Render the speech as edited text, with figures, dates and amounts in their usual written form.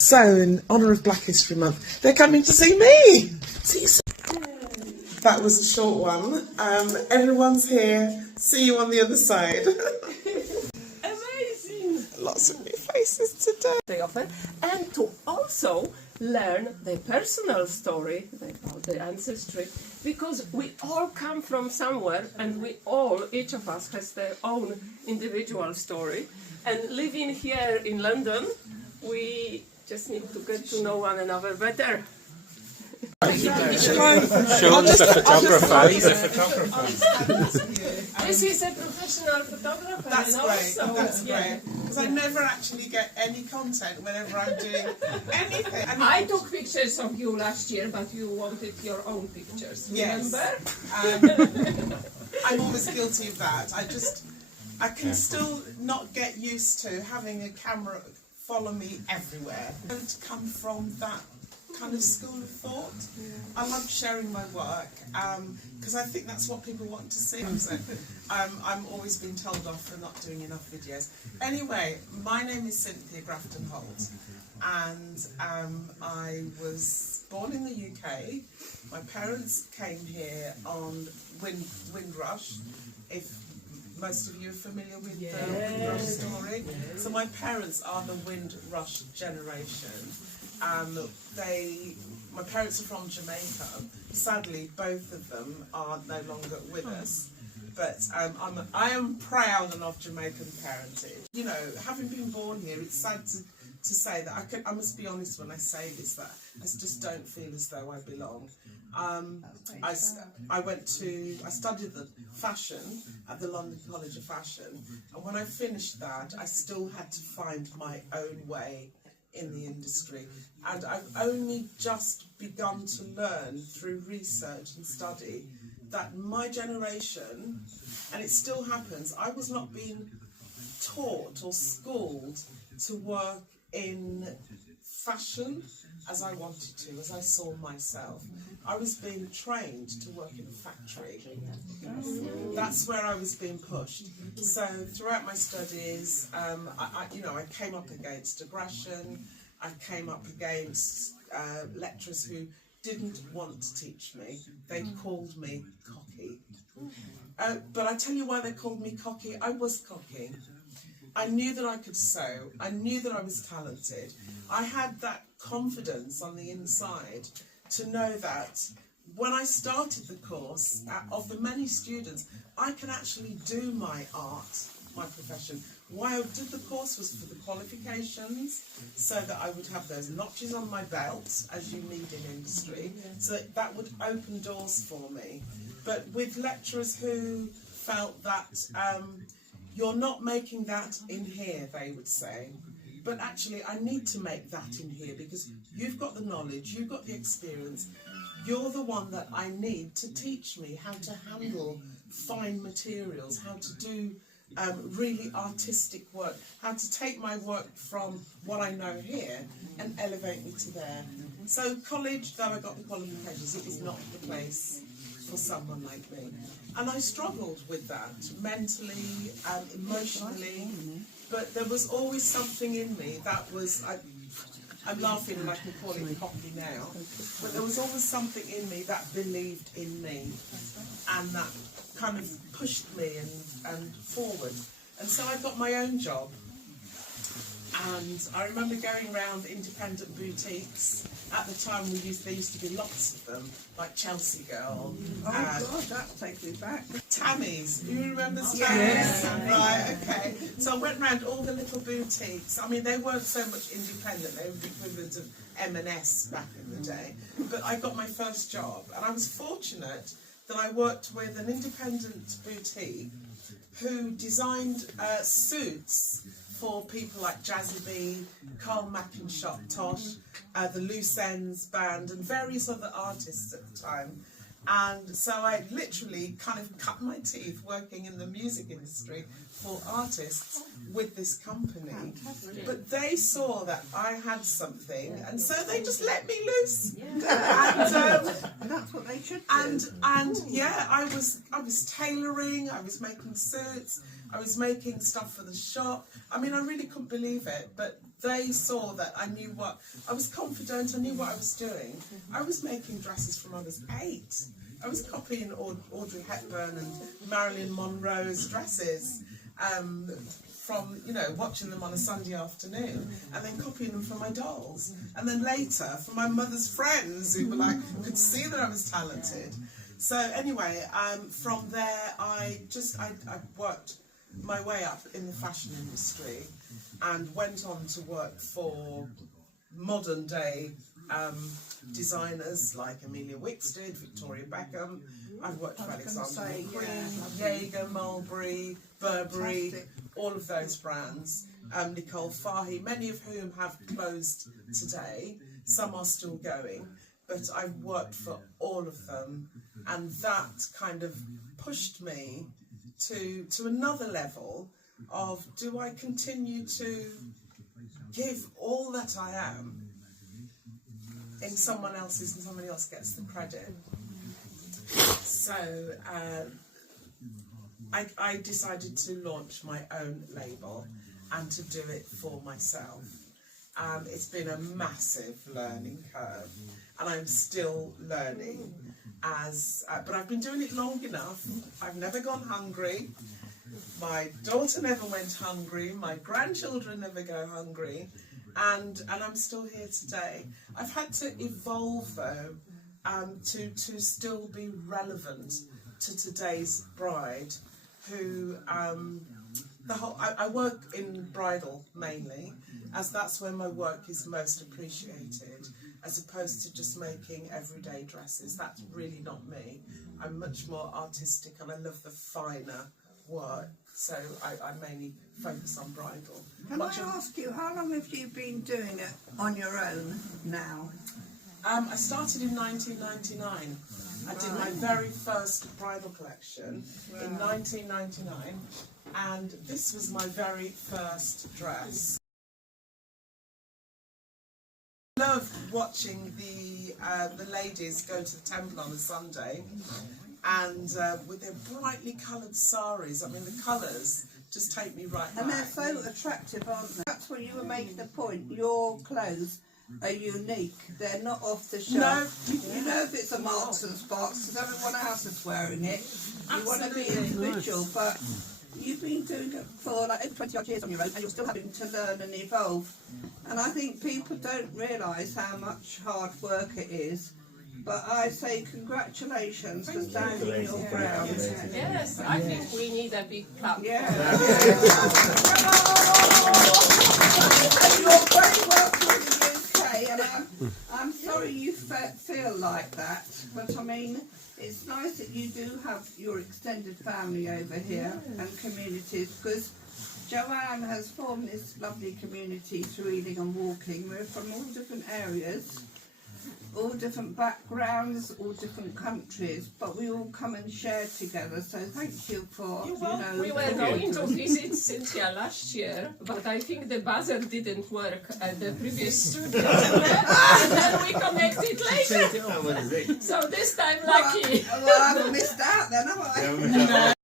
So, in honour of Black History Month, they're coming to see me. See you soon. That was a short one. Everyone's here. See you on the other side. Amazing! Lots of new faces today. They offer, and to also learn their personal story about their ancestry, because we all come from somewhere, and each of us has their own individual story. And living here in London, we just need to get to know one another better. Sean's the photographer. He's a photographer. This is a professional photographer. That's great. So, That's great. Because I never actually get any content whenever I'm doing anything. I took pictures of you last year, but you wanted your own pictures. Remember? I'm always guilty of that. I can still not get used to having a camera follow me everywhere. I don't come from that kind of school of thought. I love sharing my work because I think that's what people want to see. So I'm always being told off for not doing enough videos. Anyway, my name is Cynthia Grafton-Holt, and I was born in the UK. My parents came here on Windrush. If most of you are familiar with the Windrush story. So my parents are the Windrush-generation. My parents are from Jamaica. Sadly, both of them are no longer with us. But I am proud and of Jamaican parentage. You know, having been born here, it's sad to say that I must be honest when I say this, that I just don't feel as though I belong. I studied the fashion at the London College of Fashion, and when I finished that, I still had to find my own way in the industry, and I've only just begun to learn through research and study that my generation, and it still happens, I was not being taught or schooled to work in fashion as I wanted to, as I saw myself. I was being trained to work in a factory. That's where I was being pushed. So throughout my studies, I came up against aggression. I came up against lecturers who didn't want to teach me. They called me cocky. But I tell you why they called me cocky. I was cocky. I knew that I could sew. I knew that I was talented. I had that confidence on the inside to know that when I started the course, of the many students, I can actually do my art, my profession. Why I did the course was for the qualifications, so that I would have those notches on my belt, as you need in industry, so that would open doors for me. But with lecturers who felt that you're not making that in here, they would say. But actually, I need to make that in here because you've got the knowledge, you've got the experience. You're the one that I need to teach me how to handle fine materials, how to do really artistic work, how to take my work from what I know here and elevate me to there. So college, though I got the qualifications, it was not the place for someone like me. And I struggled with that, mentally, emotionally, but there was always something in me that was, I'm laughing and I can call it cocky now, but there was always something in me that believed in me, and that kind of pushed me and forward. And so I got my own job. And I remember going around independent boutiques. At the time, there used to be lots of them, like Chelsea Girl. Oh God, that takes me back. Tammy's. Do you remember Tammy's? Yes. Right, okay. So I went around all the little boutiques. I mean, they weren't so much independent. They were the equivalent of M&S back in the day. But I got my first job, and I was fortunate that I worked with an independent boutique who designed suits for people like Jazzy B, Carl Mackintosh, the Loose Ends Band, and various other artists at the time. And so I literally kind of cut my teeth working in the music industry for artists with this company. Fantastic. But they saw that I had something, and so they just let me loose. And that's what they should do. And yeah, I was tailoring, I was making suits, I was making stuff for the shop. I mean, I really couldn't believe it, but they saw that I knew what, I was confident, I knew what I was doing. I was making dresses from I was 8. I was copying Audrey Hepburn and Marilyn Monroe's dresses from, you know, watching them on a Sunday afternoon and then copying them for my dolls. And then later for my mother's friends who were like, could see that I was talented. So anyway, from there I worked my way up in the fashion industry and went on to work for modern day designers like Amelia Wickstead, Victoria Beckham. I've worked for Alexander McQueen, Jaeger, Mulberry, Burberry, all of those brands. Nicole Fahy, many of whom have closed today. Some are still going, but I've worked for all of them, and that kind of pushed me to another level of, do I continue to give all that I am in someone else's and somebody else gets the credit? So I decided to launch my own label and to do it for myself. It's been a massive learning curve, and I'm still learning. But I've been doing it long enough. I've never gone hungry. My daughter never went hungry. My grandchildren never go hungry, and I'm still here today. I've had to evolve though, to still be relevant to today's bride, who I work in bridal mainly, as that's where my work is most appreciated, as opposed to just making everyday dresses. That's really not me. I'm much more artistic and I love the finer work, so I mainly focus on bridal. Can I ask you, how long have you been doing it on your own now? I started in 1999. I did my very first bridal collection in 1999, and this was my very first dress. I love watching the ladies go to the temple on a Sunday, and with their brightly coloured saris. I mean, the colours just take me right back. And they're so attractive, aren't they? That's what you were making the point. Your clothes are unique. They're not off the shelf. No. You know if it's a Marks and Sparks because everyone else is wearing it. You want to be individual, but you've been doing it for like over 20 odd years on your own, and you're still having to learn and evolve. And I think people don't realise how much hard work it is. But I say congratulations for standing your ground. Yes, I think we need a big clap. Yeah. And you're very welcome in the UK, and I'm sorry you feel like that, but I mean, it's nice that you do have your extended family over here and communities, because Joanne has formed this lovely community through Ealing and Walking. We're from all different areas, all different backgrounds, all different countries, but we all come and share together. So thank you for, We were going to visit Cynthia last year, but I think the buzzer didn't work at the previous studio. And then we connected later. So this time lucky. Well, I haven't missed out then, have I?